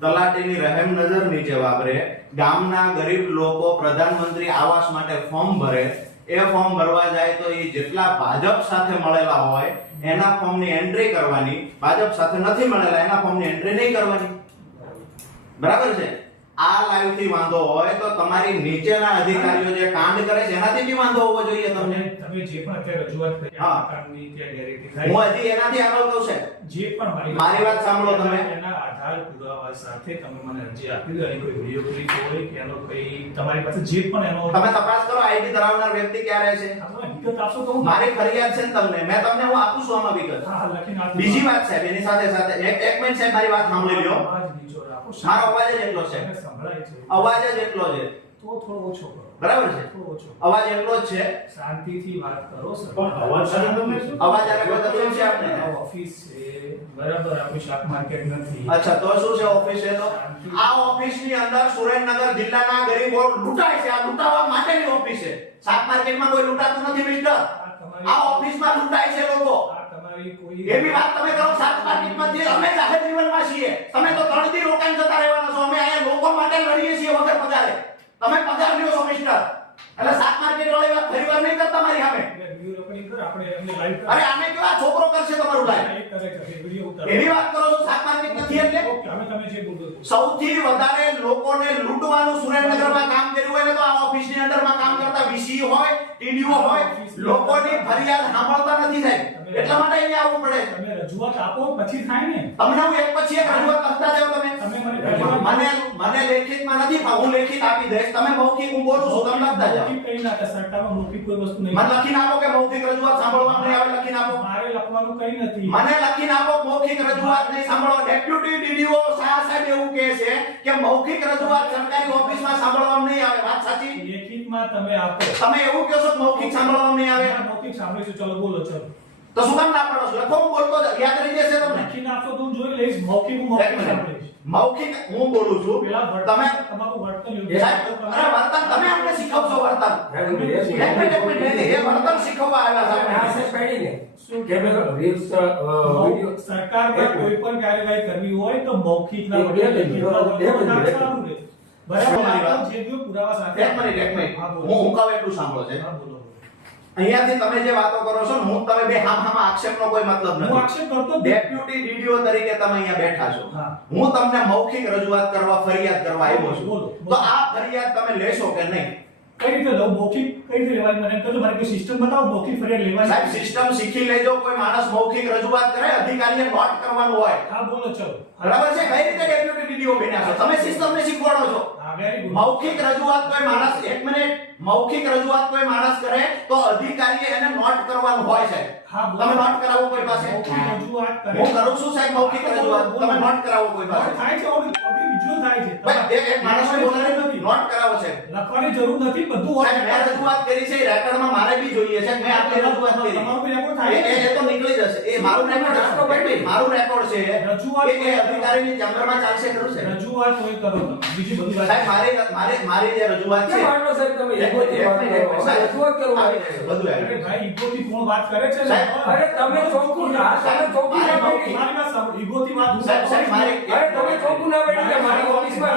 તલાટીની રહેમ નજર નીચે વાપરે, ગામના ગરીબ લોકો પ્રધાનમંત્રી આવાસ માટે ફોર્મ ભરે, એ ફોર્મ ભરવા જાય તો એ જેટલા ભાજપ સાથે મળેલા હોય એના ફોર્મની એન્ટ્રી કરવાની, ભાજપ સાથે નથી મળેલા એના ફોર્મની એન્ટ્રી નહીં કરવાની. બરાબર છે? આ લાઈવ થી વાંધો હોય તો તમારી નીચેના અધિકારીઓ જે કામ કરે છે એનાથી બી વાંધો હોવો જોઈએ તમને. તમે જે પણ અત્યારે રજૂઆત કરી આ કામની ત્યાં ગેરંટી થાય, હું હજી એનાથી આગળ કહું છે. જે પણ મારી વાત સાંભળો તમે. એના આધાર પુરાવા સાથે તમે મને અરજી આપી દો, એની કોઈ વિડિયો ક્લિપ હોય કે એનો કોઈ તમારી પાસે જે પણ એનો તમે તપાસ કરો આઈડી ધરાવનાર વ્યક્તિ ક્યાં રહે છે. તમે વિગત આપશો તો મારી ફરિયાદ છે ને તમને, મેં તમને હું આપું છું આમાં વિગત. હા લખીને આપો. બીજી વાત સાહેબ એની સાથે સાથે એક મિનિટ સાહેબ મારી વાત સાંભળી લ્યો. અવાજ નીચો રાખો. મારો અવાજ જ એટલો છે, સંભળાય છે અવાજ જ એટલો છે, તો થોડો ઓછો કરો. બરાબર છે? થોડો ઓછો અવાજ એટલો જ છે. શાંતિથી વાત કરો સર. પણ અવાજ સાથે તમે શું? અવાજ આને કોઈ તકલીફ છે આપને? આ ઓફિસ છે બરાબર, આપણી શાક માર્કેટ નથી. અચ્છા તો શું છે ઓફિસ છે તો? આ ઓફિસની અંદર સુરેન્દ્રનગર જિલ્લાના ગરીબો લૂંટાય છે. આ લૂંટાવા માટેની ઓફિસ છે. શાક માર્કેટમાં કોઈ લૂંટાતું નથી મિસ્ટર. આ ઓફિસમાં લૂંટાય છે લોકો. એવી વાત તમે કરો શાક માર્કેટમાં જે અમે જાહેર જીવનમાં છીએ. તમે તો 3 દી રોકાઈને જતા રહેવાના છો. અમે અહીંયા લોકો માટે લડીએ છીએ વગર પગારે. તમે પગાર લ્યો છો મિસ્ટર. એટલે શાક માર્કેટ વાળી વાત ફરીવાર નહીં કરતા મારી સામે. અરે આને કેવા છોકરો કરશે તમારું લાઈવ? એવી વાત કરો છો શાક માર્કેટ નથી એટલે? સૌથી વધારે લોકોને લૂંટવાનું સુરેન્દ્રનગરમાં કામ કર્યું હોય ને તો આ ઓફિસની અંડરમાં કામ કરતા વીસી હોય, ટીડીઓ હોય, લોકોની ફરિયાદ સાંભળતા નથી સાહેબ. એટલા માટે અહીંયા આવવું પડે. તમે રજૂઆત આપો પછી થાય ને. તમને હું એક પછી એક રજૂઆત કરતા જાવ તમે. મને લેખિતમાં નથી, હું લેખિત આપી દઈશ. તમે મૌખિક હું બોલું છું તમે લખતા જાવ. કઈ ના સટ્ટામાં મૌખિક કોઈ વસ્તુ નહીં. મને લખીને આપો કે મૌખિક રજૂઆત સાંભળવા નહીં આવે. લખીને આપો. મારે લખવાનું કઈ નથી. મને લખીને આપો મૌખિક રજૂઆત નહીં સાંભળવા. ડેપ્યુટી ડીડીઓ શાહ સાહેબ એવું કહે છે કે મૌખિક રજૂઆત સરકારી ઓફિસમાં સાંભળવામાં નહીં આવે. વાત સાચી? લેખિતમાં તમે આપો. તમે એવું કહો છો કે મૌખિક સાંભળવામાં નહીં આવે. મૌખિક સાંભળીશું. ચલો બોલો. ચલો તો શું કામ ના પાડો છો? લખો, હું બોલતો યાદ રહી જશે તમને. લખીને આપશો તો હું જોઈ લઈશ. મૌખિક હું મૌખિક સાંભળીશ. મૌખિક હું બોલું છું. તમે તમારું વર્તન અરે વર્તન તમે અમને શીખવશો વર્તન. એક મિનિટ એ વર્તન શીખવવા આવ્યા છે. સરકારમાં કોઈ પણ કાર્યવાહી કરવી હોય તો મૌખિક ના બરાબર. જે બી પુરાવા સાથે. એક મિનિટ હું કહું એટલું સાંભળો છે. અહીંયાથી તમે જે વાતો કરો છો ને હું તમે બે હામ આક્ષેપનો કોઈ મતલબ નથી. હું આક્ષેપ કરતો ડેપ્યુટી ડીડીઓ તરીકે તમે અહીંયા બેઠા છો. હું તમને મૌખિક રજૂઆત કરવા, ફરિયાદ કરવા આવ્યો છું. તો આ ફરિયાદ તમે લેશો કે નહીં? કઈ રીતે લઉં? મૌખિક કઈ રીતે લેવાય મને કહો. મારી કોઈ સિસ્ટમ બતાવો મૌખિક ફરિયાદ લેવાય. સાહેબ સિસ્ટમ શીખી લેજો. કોઈ માણસ મૌખિક રજૂઆત કરે અધિકારીએ નોટ કરવાનું હોય. હા બોલો. ચલો બરાબર છે? કઈ રીતે ડેપ્યુટી ડીડીઓ બન્યા છો? તમે સિસ્ટમને શીખવાડો છો. મૌખિક રજૂઆત કોઈ માણસ, એક મિનિટ, મૌખિક રજૂઆત કોઈ માણસ કરે તો અધિકારીએ એને નોટ કરવાનું હોય છે. તમે નોટ કરાવો કોઈ પાસે? રજૂઆત કરે. હું કરું છું સાહેબ મૌખિક રજૂઆત. તમે નોટ કરાવો કોઈ પાસે? થાય છે ઓડી વિઝ્યુઅલ થાય છે. ભાઈ એક માણસને બોલાવી નથી નોટ કરાવો છે. લખવાની જરૂર નથી. બધું હોય. સાહેબ મેં રજૂઆત કરી છે રેકોર્ડમાં મારે બી જોઈએ છે. મેં આટલી રજૂઆત કરી. તમારું બી રેકોર્ડ થાય. એ તો નીકળી જશે. એ મારું રેકોર્ડ છે. ભાઈ મારું રેકોર્ડ છે. રજૂઆત એ અધિકારીની ચેમ્બરમાં ચાલશે ખરું છે. રજૂઆત કોઈ કરો તમે. બીજી બધી વાત. સાહેબ મારી જે રજૂઆત છે માનો સાહેબ તમે ઈગોથી વાત કરો. રજૂઆત કરવા આવી જશે બધું આવી જશે. ભાઈ ઈગોથી કોણ વાત કરે છે? અરે તમે ચોખ્ખું ના તમે ચોખ્ખું ના બેઠી. મારી વાત સાંભળો. ઈગોથી વાત સાહેબ મારી અરે તમે ચોખ્ખું ના બેઠી કે મારી ઓફિસમાં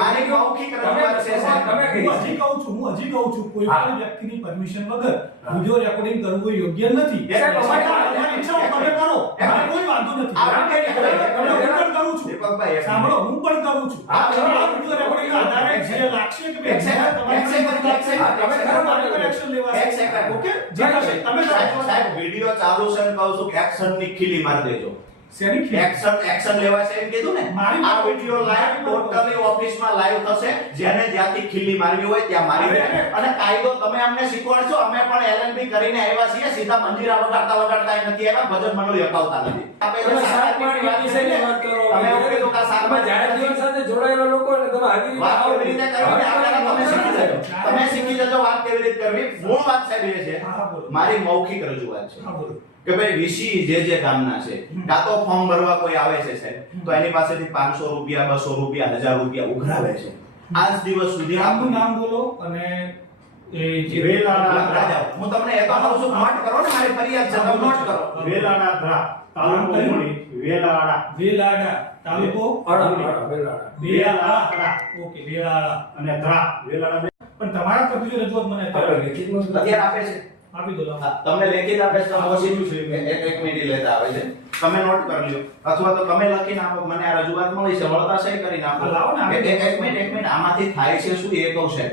મારી મૌખિક રજૂઆત છે સાહેબ. તમે હું હજી કહું છું કોઈ પણ વ્યક્તિની પરમિશન વગર વિડિયો રેકોર્ડિંગ કરવું એ યોગ્ય નથી. તમારી ઈચ્છા હોય તમે કરો. મારે કોઈ વાંધો નથી. હું પણ કરું છું. સાંભળો, હું પણ કરું છું. આ વિડિયો રેકોર્ડિંગ આધારે જે લાગશે કે બે એક્શન લેવાશે. ઓકે જે થશે તમે સાહેબ વિડિયો ચાલુ છે ને કહું છું એક્શન ની ખીલી મારી દેજો. શેરી એક્શન લેવાશે એમ કીધું ને. આ વિડિયો લાઈવ ટોટલી ઓફિસમાં લાઈવ થશે. જેને જ્યાંથી ખીલી મારવી હોય ત્યાં મારી દે. અને કાયદો તમે અમને શીખવાડશો. અમે પણ એલએલબી કરીને આવ્યા છીએ. સીધા મંજીરા વગાડતા નથી આવ્યા. ભજન મંડળી અપાવતા નથી. તમે સાતમાળ વિષયની વાત કરો. તમે એવું કીધું કે સાતમાળ જાહેર જીવન સાથે જોડાયેલા લોકોને તમે આવી વાત કેવી રીતે કરવી તમે શીખી જજો. તમે શીખી જજો વાત કેવી રીતે કરવી. મૂળ વાત સાહેબ એ છે મારી મૌખિક રજૂઆત છે કે ભાઈ વીસી જે ગામના છે કાં તો ફોર્મ ભરવા કોઈ આવે છે સાહેબ તો એની પાસેથી 500 રૂપિયા 200 રૂપિયા 1000 રૂપિયા ઉઘરાવે છે. આજ દિવસ સુધી આપનું નામ બોલો અને એ જે વેલાડા હું તમને એ તો કહું છું નોટ કરો ને મારી ફરિયાદ છે તમે નોટ કરો. વેલાડા ધરા તાલુકો વેલાડા તાલુકો વેલાળા. વેલાળા. ઓકે, વેલાળા. અને ધ્રા વેલાળા બે. પણ તમારા તરફથી રજૂઆત મને આપણે અત્યારે લેખિતમાં શું અત્યારે આપે છે આપી દો લાવો. હા, તમને લેખિત આપે છે તમે ઓછી એક મિનિટ લેતા આવે છે તમે નોટ કરી લો અથવા તો તમે લખીને આપો મને આ રજૂઆત મળી છે વળતા સહી કરીને આપો. લાવો ને, એક મિનિટ આમાંથી થાય છે શું એ કહું છે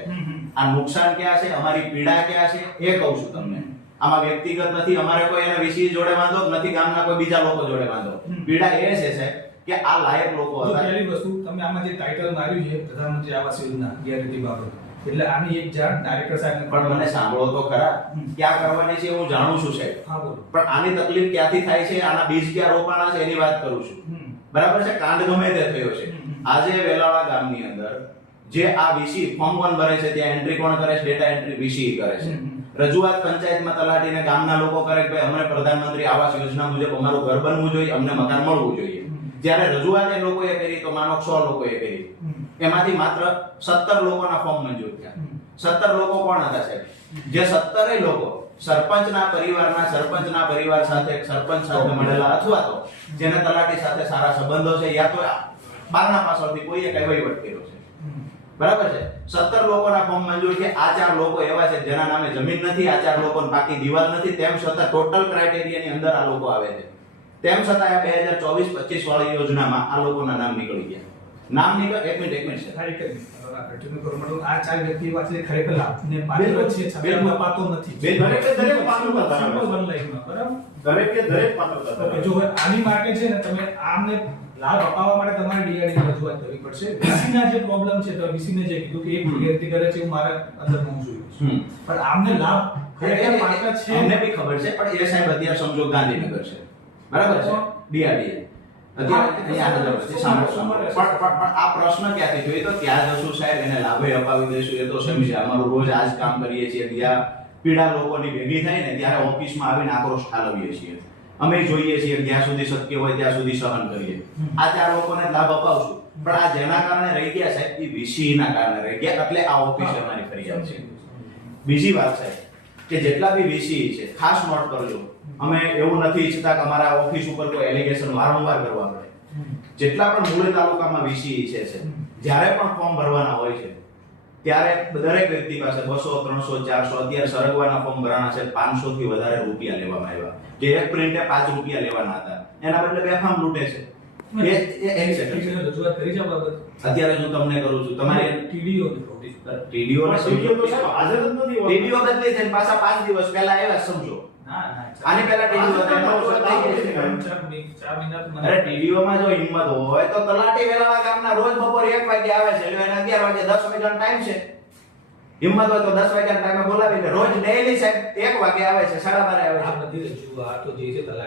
આ નુકસાન ક્યાં છે અમારી પીડા ક્યાં છે એ કહું છું તમને. આમાં વ્યક્તિગત નથી અમારે કોઈ એના વિશે જોડે વાંધો જ નથી ગામના કોઈ બીજા લોકો જોડે વાંધો. પીડા એ છે સાહેબ કે આ લાયક લોકો જો હતા. પહેલી વસ્તુ તમે આમાં જે ટાઇટલ માર્યું છે પ્રધાનમંત્રી આવાસ યોજના ગેરરીતિ બાબત એટલે આની એક જાણ ડાયરેક્ટર સાહેબને પણ મને સાંભળો તો ખરા ક્યાં કરવાની છે હું જાણું છું સાહેબ. હા બોલો. પણ આની તકલીફ ક્યાંથી થાય છે આના બીજ ક્યાં રોપાણા છે એની વાત કરું છું. બરાબર છે કાંડ ગમે તે થયો છે. આજે વેલાળા ગામની અંદર જે આ વીસી ફોર્મ 1 ભરે છે ત્યાં એન્ટ્રી કોણ કરે છે ડેટા એન્ટ્રી વીસી કરે છે. રજૂઆત પંચાયતમાં તલાટીને ગામના લોકો કરે કે ભાઈ અમને પ્રધાનમંત્રી આવાસ યોજના મુજબ અમારું ઘર બનવું જોઈએ અમને મકાન મળવું જોઈએ. જ્યારે રજૂઆત એ લોકોએ કરી તો માનો 100 લોકોએ કરી એમાંથી માત્ર 17 લોકોના ફોર્મ મંજૂર થયા. 17 લોકો કોણ હતા સાહેબ? જે 17 લોકો સરપંચના પરિવાર સાથે સરપંચ સાથે મળેલા અથવા તો જેના તલાટી સાથે સારા સંબંધો છે યા તો બારના પાછળથી કોઈએ કઈ વહીવટ કર્યો છે. બરાબર છે 17 લોકોના ફોર્મ મંજૂર છે. આ 4 લોકો એવા છે જેના નામે જમીન નથી. આ 4 લોકોને પાકી દિવાલ નથી. તેમ છતાં ટોટલ ક્રાઇટેરિયાની અંદર આ લોકો આવે છે. તેમ છતાં આ 2024-25 વાળી યોજનામાં આ લોકોના નામ નીકળી ગયા. નામ નીકળ એક મિનિટ છે. આ ચાર વ્યક્તિ એવા છે ખરેખર લાભને પાત્ર છે છતાં અપાતો નથી. દરેક પાત્રતા ધરાવે સિમ્પલ છે. વન લાઈનમાં બરાબર. દરેક પાત્રતા ધરાવે ઓકે, છે. જો હવે આની માટે છે ને તમે આમને લાભ અપાવવા માટે તમારે ડીઆરડી ની રજૂઆત કરવી પડશે. વીસીના જે પ્રોબ્લેમ છે તો વીસીને જે કીધું કે એક ગેરરીતિ કરે છે એવું મારા અંદર નોંધ જોયું છે. પણ આમને લાભ ખરેખર પાત્ર છે અમને બી ખબર છે પણ એ સાહેબ અત્યારે સમજો ગાંધીનગર છે. બરાબર છે ડીઆરડી અત્યારે અહીંયા આગળ છે. પણ આ પ્રશ્ન ક્યાંથી થયો? એ તો ત્યાં જશું સાહેબ એને લાભે અપાવી દઈશું એ તો સમજે. અમારું રોજ આ જ કામ કરીએ છીએ. ત્યાં પીડા લોકોની ભેગી થાય ને ત્યારે ઓફિસમાં આવીને આક્રોશ ઠાલવીએ છીએ. અમે જોઈએ છીએ જ્યાં સુધી શક્ય હોય ત્યાં સુધી સહન કરીએ. આ 4 લોકોને લાભ અપાવશું પણ આ જેના કારણે રહી ગયા સાહેબ એ વીસી ના કારણે રહી ગયા એટલે આ ઓફિસ અમારી ફરિયાદ છે. બીજી વાત સાહેબ કે જેટલા બી વીસી છે ખાસ નોટ કરજો અમે એવું નથી ઈચ્છતા કે અમારા ઓફિસ ઉપર કોઈ એલિગેશન વારંવાર કરવા પડે. જેટલા પણ મૂળ તાલુકામાં વીસી છે જ્યારે પણ ફોર્મ ભરવાના હોય છે ત્યારે દરેક વ્યક્તિ પાસે 200 300 400 અત્યારે સરગવાના ફોર્મ ભરાણા છે 500 થી વધારે રૂપિયા લેવામાં આવ્યા. જે એક પ્રિન્ટે 5 રૂપિયા લેવાના હતા એના બદલે બેફામ લૂંટે છે. એક સેકન્ડ રજૂઆત કરી છે બાબત અત્યારે હું તમને કરું છું તમારે ટીડીઓ ટીડીઓ ને ટીડીઓ તો સાહેબ હાજર જ નથી હોતા. ટીડીઓ બદલી છે પાછા 5 દિવસ પહેલા આવ્યા સમજો. આની પહેલા ટીડીઓ હતા એનો વખત થઈ ગયો છે. 4 મહિના તો મને અરે ટીડીઓમાં જો હિંમત હોય તો તલાટી વેલાવા ગામના રોજ બપોરે 1 વાગે આવે છે એટલે એને 11 વાગે 10 વાગ્યાનો ટાઈમ છે. હિંમત હોય તો 10 વાગ્યાના ટાઈમે બોલાવીને રોજ ડેઈલી સાહેબ 1 વાગે આવે છે 12:30 આવે છે. આ બધી રજૂઆત તો જે છે તલાટી